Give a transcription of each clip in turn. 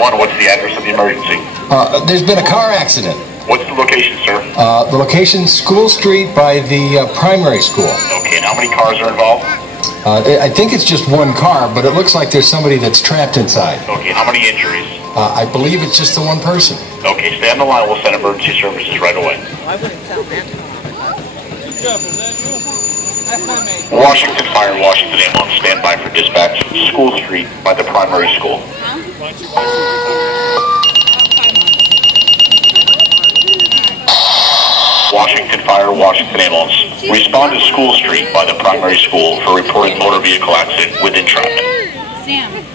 911, what's the address of the emergency? There's been a car accident. What's the location, sir? The location, School Street by the primary school. Okay, and how many cars are involved? I think it's just one car, but it looks like there's somebody that's trapped inside. Okay, how many injuries? I believe it's just the one person. Okay, stay on the line. We'll send emergency services right away. Washington Fire, Washington Ambulance, stand by for dispatch. School Street by the primary school. Washington Fire, Washington Ambulance, respond to School Street by the primary school for reported motor vehicle accident with entrapment.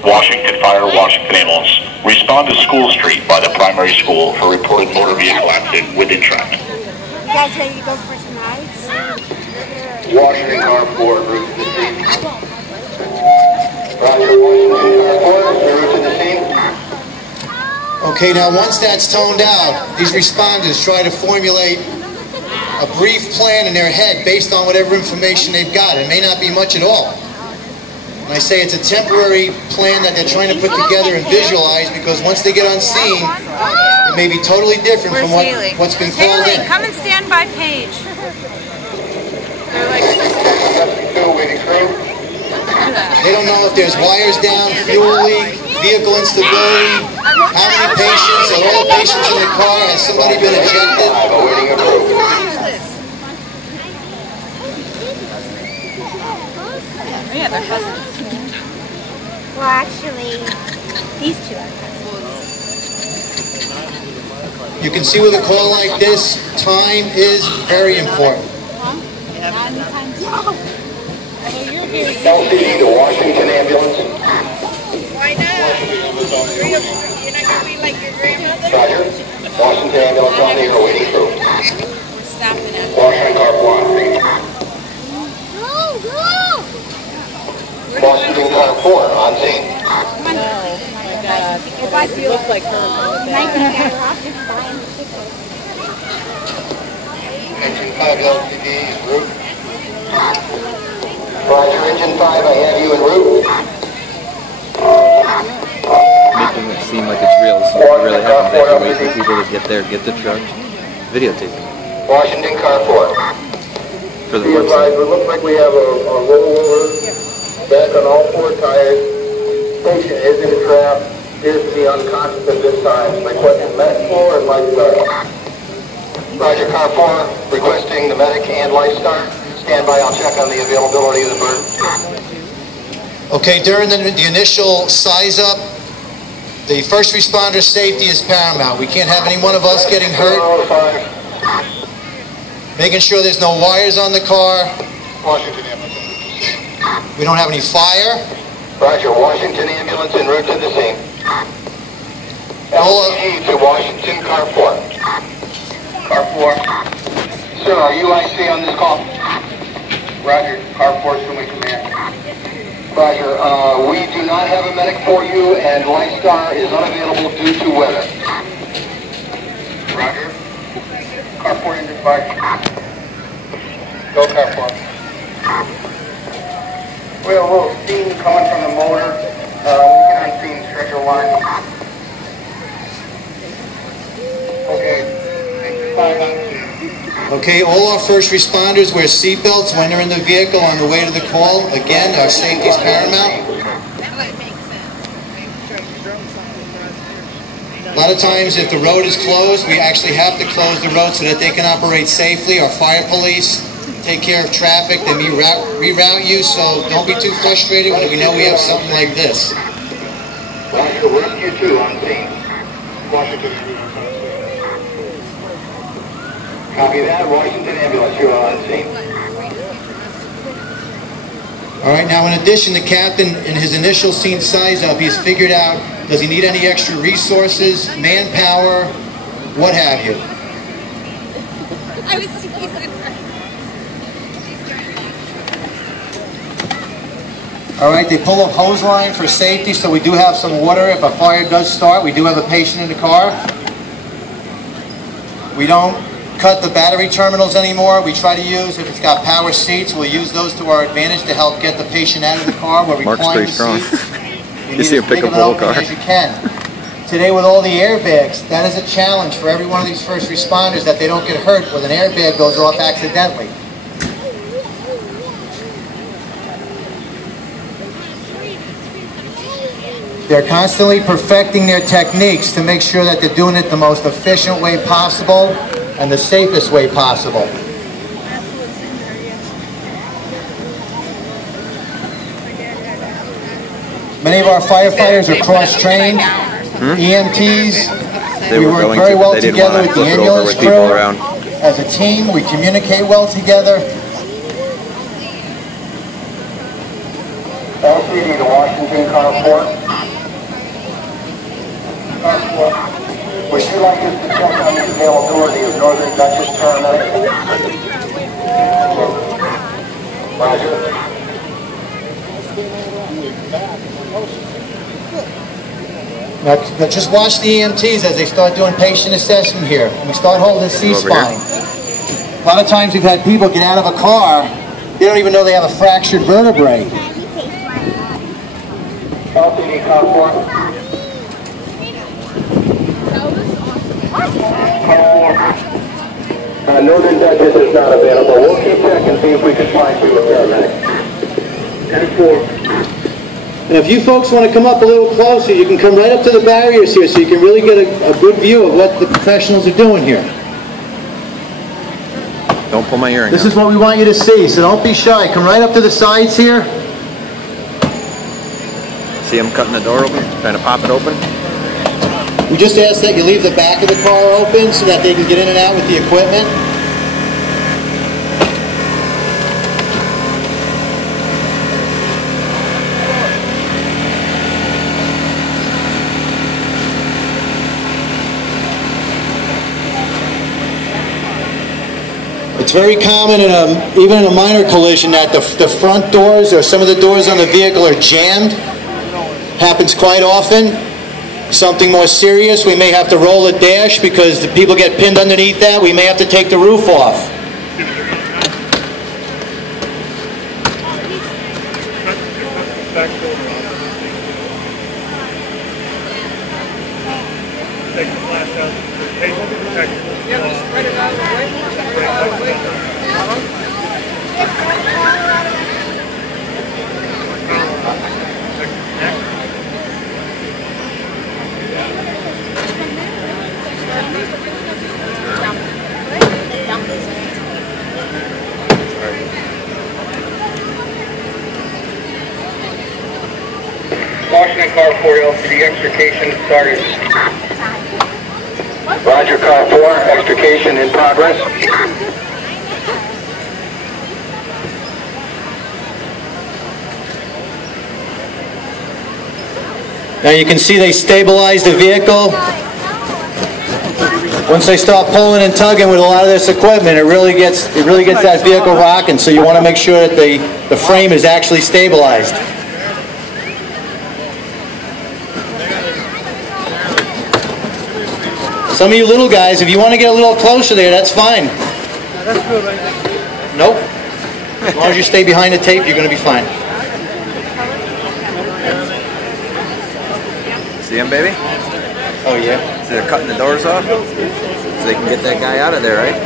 Washington Fire, Washington Ambulance, respond to School Street by the primary school for reported motor vehicle accident with entrapment. Guys, ready to go for some rides? Washington Car 4, route to the scene. Roger, Washington Car 4, route to the scene. Okay, now once that's toned out, these responders try to formulate a brief plan in their head based on whatever information they've got. It may not be much at all. And I say it's a temporary plan that they're trying to put together and visualize, because once they get on scene, it may be totally different from what's been called in. Come and stand by Paige. They're like They don't know if there's wires down, fuel leak, vehicle instability, how many patients, are all the patients in the car, has somebody been ejected? yeah, they're cousins. Well, actually, these two are cousins. You can see with a call like this, time is very important. LCD to Washington Ambulance. Why not? You're not going to be like your grandmother? Roger. Washington Ambulance on the waiting through. We're stopping at Washington Car 1. Washington Car 4 on scene. Come on. Oh my God. If I feel look like her. Engine 5 LCD en route. Roger, Engine 5, I have you en route. Making it seem like it's real. So it really happens. They have to wait for people to get there, get the truck, videotape it. Washington Car 4. For the website. It looks like we have a rollover back on all 4 tires. Patient is in a trap. Appears to be unconscious at this time. Requesting medic floor and lifestar. Roger, Car 4, requesting the medic and lifestar. Stand by, I'll check on the availability of the bird. Okay, during the initial size up, the first responder safety is paramount. We can't have any one of us getting hurt. Making sure there's no wires on the car. Washington Ambulance. We don't have any fire. Roger, Washington Ambulance en route to the scene. LCD to Washington Car 4. Car 4. Sir, are you IC on this call? Roger, Car 4, assuming command. Roger, we do not have a medic for you, and Lifestar is unavailable due to weather. Roger. Car 4 in dispatch. Go, Car 4. We have a little steam coming from the motor. We'll get on scene, stretcher line. Okay. Engine 5 on scene. Okay, all our first responders wear seatbelts when they're in the vehicle on the way to the call. Again, our safety is paramount. A lot of times, if the road is closed, we actually have to close the road so that they can operate safely. Our fire police take care of traffic. They reroute you, so don't be too frustrated when we know we have something like this. Roger, Rescue 2 on scene. Washington. Copy that. Washington Ambulance, you are on scene. All right, now in addition, the captain, in his initial scene size up, he's figured out, does he need any extra resources, manpower, what have you. I was teasing her. All right, they pull a hose line for safety, so we do have some water. If a fire does start, we do have a patient in the car. We don't cut the battery terminals anymore. We try to use, if it's got power seats, we'll use those to our advantage to help get the patient out of the car. We'll Mark's recline pretty the strong. seat. You see him pick up the whole car. As you can. Today with all the airbags, that is a challenge for every one of these first responders that they don't get hurt when an airbag goes off accidentally. They're constantly perfecting their techniques to make sure that they're doing it the most efficient way possible and the safest way possible. Many of our firefighters are cross-trained, EMTs. We work very well together with the ambulance crew. As a team, we communicate well together. LCD to Washington, Carnival. Would you like us to check on the availability of Northern Dutchess paramedics? Roger. Now just watch the EMTs as they start doing patient assessment here. We start holding C-spine. A lot of times we've had people get out of a car, they don't even know they have a fractured vertebrae. LCD Carnival. Northern Dutchess is not available. We'll keep checking and see if we can find you a paramedic. 10-4. And if you folks want to come up a little closer, you can come right up to the barriers here so you can really get a good view of what the professionals are doing here. Don't pull my earring This out. is what we want you to see, so don't be shy. Come right up to the sides here. See him cutting the door open, trying to pop it open? We just ask that you leave the back of the car open so that they can get in and out with the equipment. It's very common even in a minor collision that the front doors or some of the doors on the vehicle are jammed. Happens quite often. Something more serious, we may have to roll a dash because the people get pinned underneath that. We may have to take the roof off. Washington Car 4 LCD extrication started. Roger, Car 4, extrication in progress. Now you can see they stabilize the vehicle. Once they start pulling and tugging with a lot of this equipment, it really gets that vehicle rocking. So you want to make sure that the frame is actually stabilized. Some of you little guys, if you want to get a little closer there, that's fine. Nope. As long as you stay behind the tape, you're going to be fine. See him, baby? Oh, yeah. So they're cutting the doors off so they can get that guy out of there, right?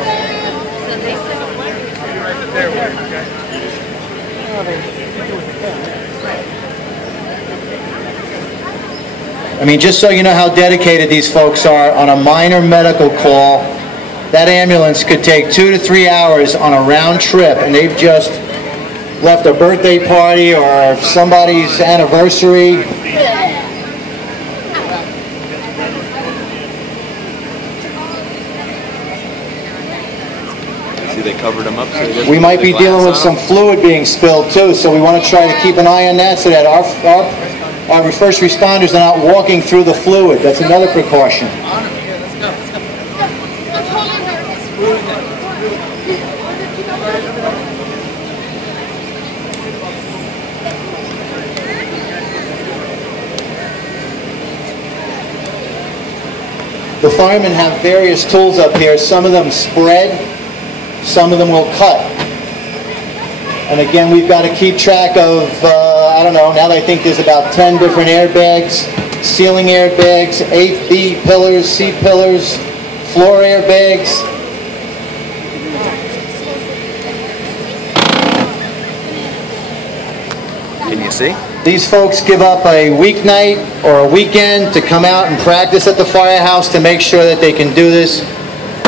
I mean, just so you know how dedicated these folks are, on a minor medical call, that ambulance could take 2 to 3 hours on a round trip, and they've just left a birthday party or somebody's anniversary. See, they covered him up so he doesn't We might get the be dealing with glass some on him. fluid being spilled too, so we want to try to keep an eye on that so that our first responders are not walking through the fluid. That's another precaution. The firemen have various tools up here. Some of them spread, some of them will cut. And again, we've got to keep track of, I don't know, now I think there's about 10 different airbags ceiling airbags, A-B pillars, C pillars, floor airbags. Can you see? These folks give up a weeknight or a weekend to come out and practice at the firehouse to make sure that they can do this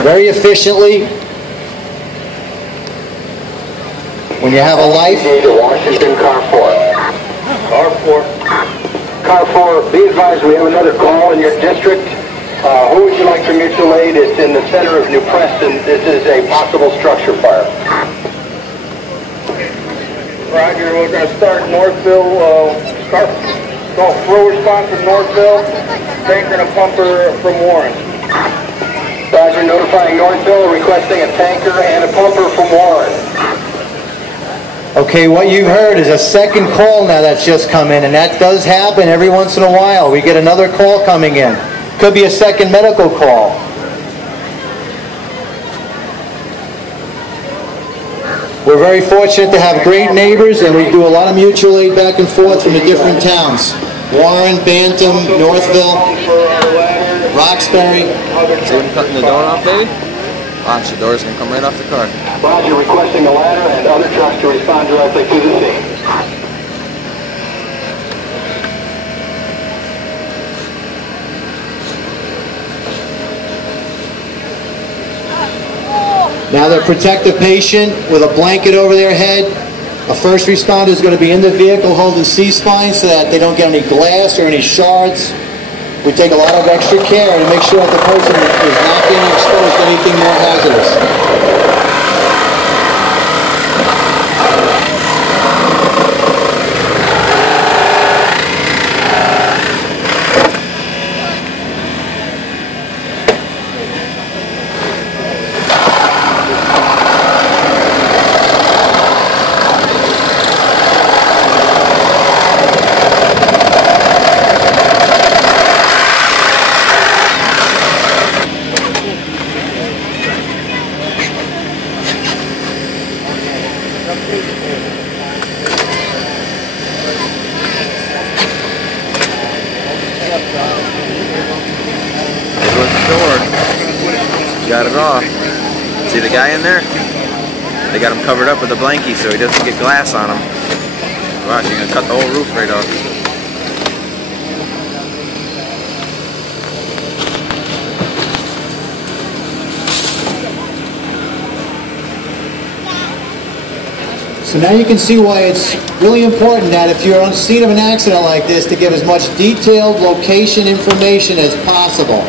very efficiently. When you have a life. To Washington, car 4. Car 4. Car 4, be advised we have another call in your district. Who would you like for mutual aid? It's in the center of New Preston. This is a possible structure fire. Roger, we're going to start Northville. Call flow response from Northville. Tanker and a pumper from Warren. Roger, notifying Northville, requesting a tanker and a pumper from Warren. Okay, what you've heard is a second call now that's just come in, and that does happen every once in a while. We get another call coming in. Could be a second medical call. We're very fortunate to have great neighbors, and we do a lot of mutual aid back and forth from the different towns. Warren, Bantam, Northville, Roxbury. See him cutting the door off, baby? Watch, the door's gonna come right off the car. Roger, requesting a ladder and other trucks to respond directly to the scene. Now they protect the patient with a blanket over their head. A first responder is going to be in the vehicle holding C-spine so that they don't get any glass or any shards. We take a lot of extra care to make sure that the person is not getting exposed to anything more hazardous. Got it off. See the guy in there? They got him covered up with a blankie so he doesn't get glass on him. Watch, you're gonna cut the whole roof right off. So now you can see why it's really important that if you're on the scene of an accident like this to give as much detailed location information as possible.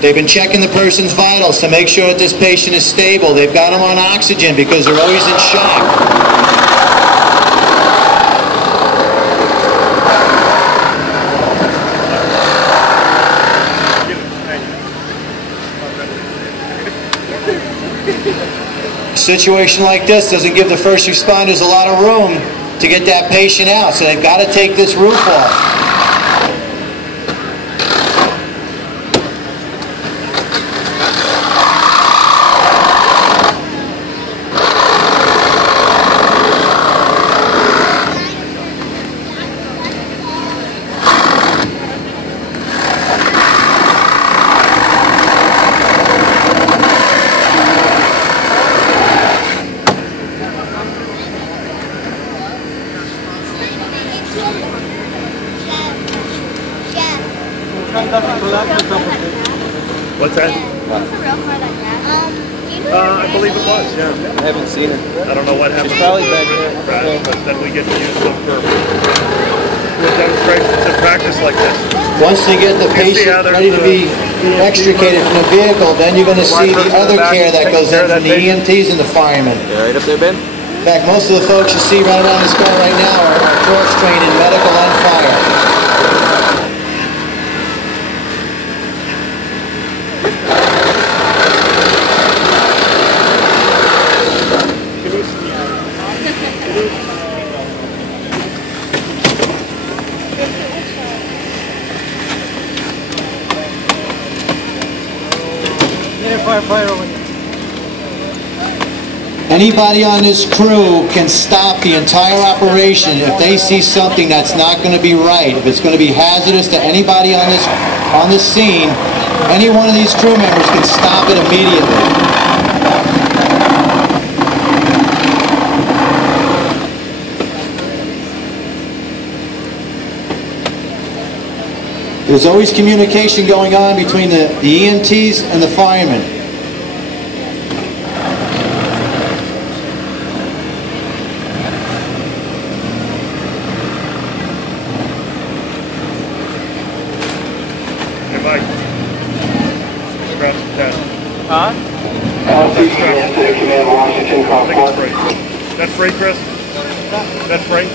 They've been checking the person's vitals to make sure that this patient is stable. They've got them on oxygen because they're always in shock. A situation like this doesn't give the first responders a lot of room to get that patient out, so they've got to take this roof off. What's that? I believe it was, yeah. I haven't seen it. I don't know what happened. She's probably back there. Right, but then we get to use them for demonstrations and practice like this. Once they get the patient ready to be extricated from the vehicle, then you're going to see the other care that goes in from the EMTs and the firemen. You right up there, Ben? In fact, most of the folks you see running around this car right now are cross-trained in medical and fire. Anybody on this crew can stop the entire operation if they see something that's not going to be right. If it's going to be hazardous to anybody on this scene, any one of these crew members can stop it immediately. There's always communication going on between the EMTs and the firemen. Hey, Mike. Grab some cat. Huh? Command Washington, I think it's freight. That freight, Chris? That freight?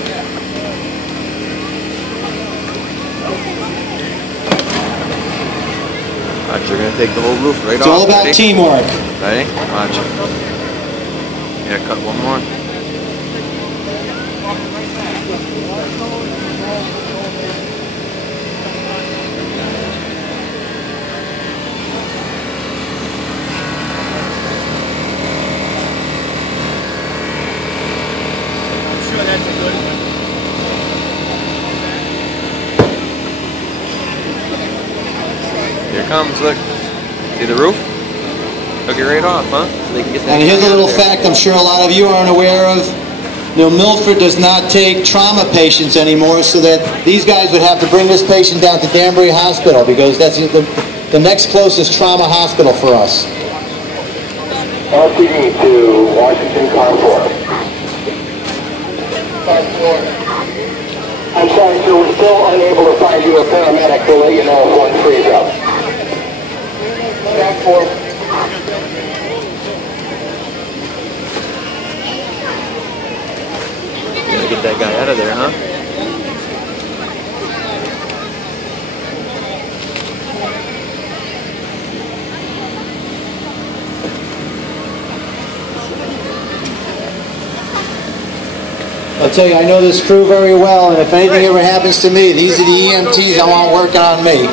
Watch, you're gonna take the whole roof right off. It's all about Ready? teamwork. Ready? Watch. Yeah, cut one more. I'm sure that's a good one. Here it comes, look. See the roof? Took it right off, huh? So they can get that And here's a guy little out there. fact I'm sure a lot of you aren't aware of. You know, Milford does not take trauma patients anymore, so that these guys would have to bring this patient down to Danbury Hospital because that's the next closest trauma hospital for us. LTD to Washington, Carnival. I'm sorry, sir, we're still unable to find you a paramedic. We'll let you know if one frees up. Back for. Gotta get that guy out of there, huh? I'll tell you, I know this crew very well, and if anything ever happens to me, these are the EMTs I want working on me.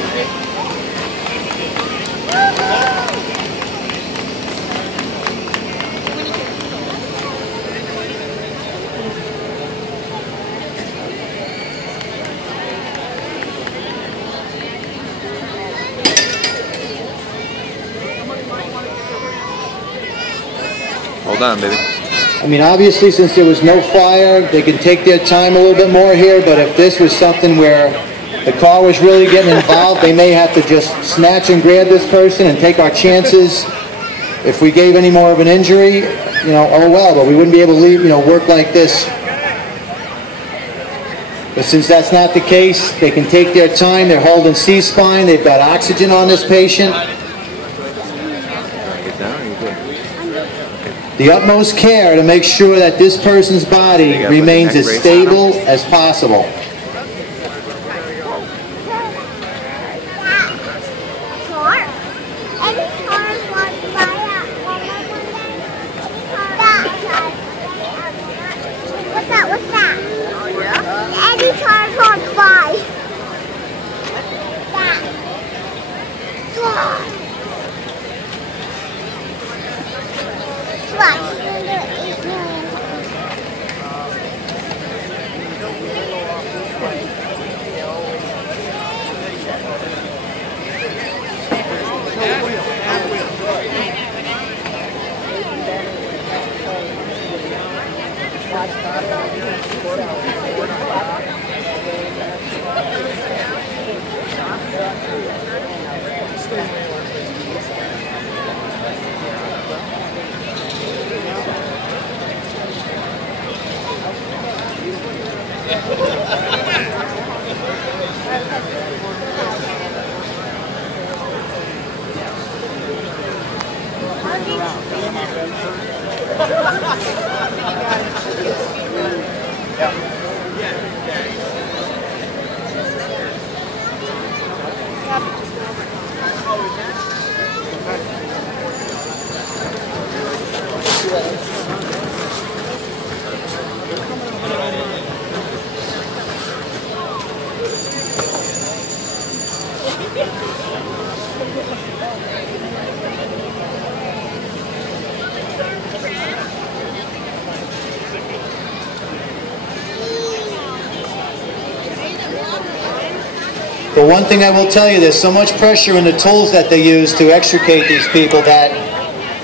Hold on, baby. I mean, obviously, since there was no fire, they can take their time a little bit more here, but if this was something where the car was really getting involved, they may have to just snatch and grab this person and take our chances. If we gave any more of an injury, you know, oh well, but we wouldn't be able to leave, you know, work like this. But since that's not the case, they can take their time. They're holding C-spine. They've got oxygen on this patient. Get down, you're good. The utmost care to make sure that this person's body remains as stable as possible. What's that? Any cars walk by. Watch, she's gonna do it 8 million But one thing I will tell you, there's so much pressure in the tools that they use to extricate these people that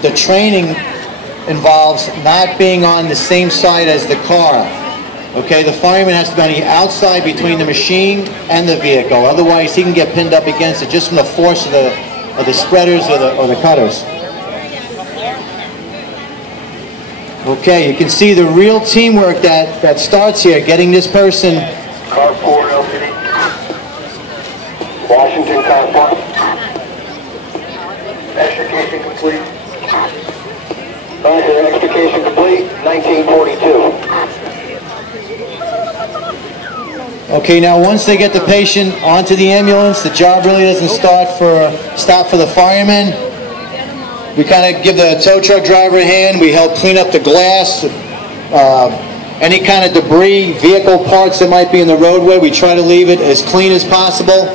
the training involves not being on the same side as the car. Okay, the fireman has to be on the outside between the machine and the vehicle. Otherwise, he can get pinned up against it just from the force of the spreaders or the cutters. Okay, you can see the real teamwork that starts here, getting this person. Car 4 LCD. Washington, California. Extrication complete. Roger, extrication complete, 1942. Okay, now once they get the patient onto the ambulance, the job really doesn't stop for the firemen. We kind of give the tow truck driver a hand. We help clean up the glass, any kind of debris, vehicle parts that might be in the roadway. We try to leave it as clean as possible.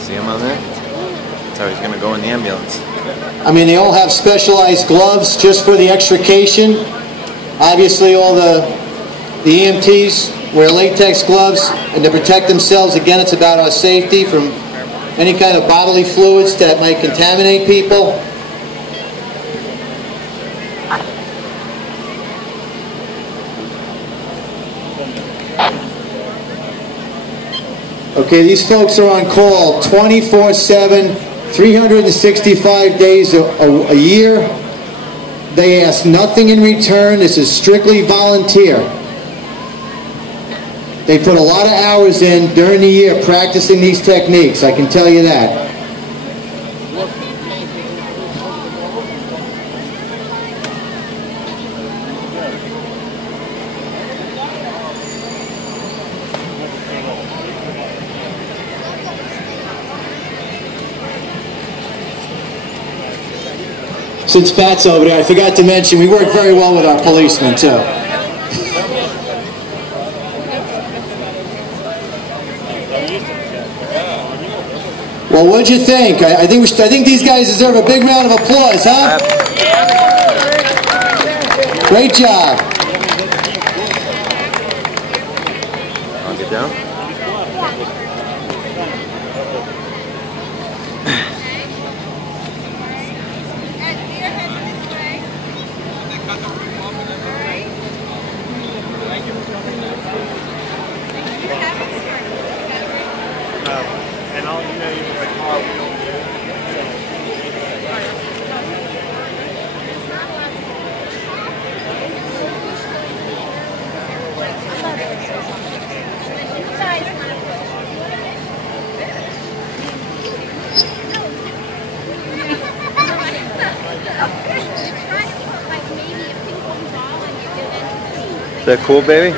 See him on there? That's how he's going to go in the ambulance. I mean, they all have specialized gloves just for the extrication. Obviously, all the EMTs wear latex gloves and to protect themselves. Again, it's about our safety from any kind of bodily fluids that might contaminate people. Okay, these folks are on call 24/7, 365 days a year. They ask nothing in return. This is strictly volunteer. They put a lot of hours in during the year practicing these techniques, I can tell you that. Since Pat's over there, I forgot to mention, we work very well with our policemen, too. Well, what'd you think? I think these guys deserve a big round of applause, huh? Great job. I'll get down. And I'll email you my car. Is that cool, baby?